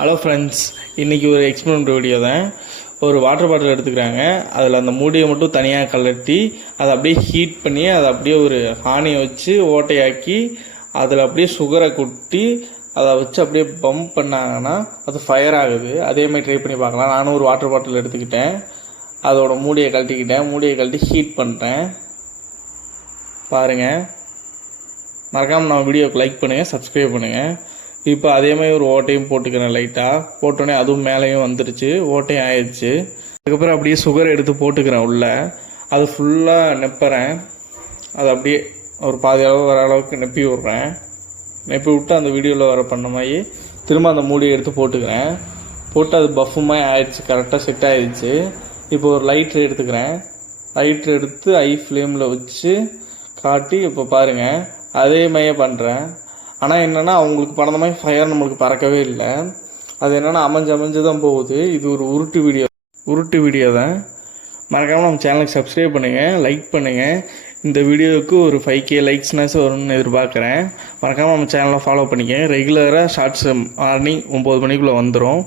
Hello friends, இன்றைக்கி ஒரு experiment video தான். ஒரு வாட்டர் பாட்டில் எடுத்துக்கிறாங்க. அதில் அந்த மூடியை மட்டும் தனியாக கலட்டி அதை அப்படியே ஹீட் பண்ணி அதை அப்படியே ஒரு ஆணியை வச்சு ஓட்டையாக்கி அதில் அப்படியே சுகரை கொட்டி அதை வச்சு அப்படியே பம்ப் பண்ணாங்கன்னா அது ஃபயர் ஆகுது. அதேமாதிரி ட்ரை பண்ணி பார்க்கலாம். நானும் ஒரு வாட்டர் பாட்டில் எடுத்துக்கிட்டேன். அதோட மூடியை கழட்டி ஹீட் பண்ணிட்டேன். பாருங்கள், மறக்காமல் நம்ம வீடியோக்கு லைக் பண்ணுங்கள், சப்ஸ்கிரைப் பண்ணுங்கள். இப்போ அதேமாதிரி ஒரு ஓட்டையும் போட்டுக்கிறேன். லைட்டாக போட்டோன்னே அதுவும் மேலேயும் வந்துருச்சு, ஓட்டையும் ஆயிடுச்சு. அதுக்கப்புறம் அப்படியே சுகர் எடுத்து போட்டுக்கிறேன் உள்ளே. அது ஃபுல்லாக நெப்புறேன். அது அப்படியே ஒரு பாதி அளவு வர அளவுக்கு நெப்பி விட்டு அந்த வீடியோவில் வர பண்ண மாதிரி திரும்ப அந்த மூடியை எடுத்து போட்டுக்கிறேன். போட்டு அது பஃபுமாதிரி ஆயிடுச்சு, கரெக்டாக செட் ஆகிடுச்சு. இப்போ ஒரு லைட்ரு எடுத்துக்கிறேன். லைட்ரு எடுத்து ஐ ஃப்ளேமில் வச்சு காட்டி இப்போ பாருங்கள் அதே மாதிரியே பண்ணுறேன். ஆனால் என்னென்னா அவங்களுக்கு பறந்த மாதிரி ஃபயர் நம்மளுக்கு பறக்கவே இல்லை. அது என்னென்னா அமைஞ்சு தான் போகுது. இது ஒரு உருட்டு வீடியோ தான். மறக்காமல் நம்ம சேனலுக்கு சப்ஸ்கிரைப் பண்ணுங்கள், லைக் பண்ணுங்கள். இந்த வீடியோவுக்கு ஒரு 5K லைக்ஸ்னாச்சும் வரும்னு எதிர்பார்க்குறேன். மறக்காமல் நம்ம சேனலை ஃபாலோ பண்ணிக்கங்க. ரெகுலராக ஷார்ட்ஸ் மார்னிங் 9 மணிக்குள்ளே வந்துடும்.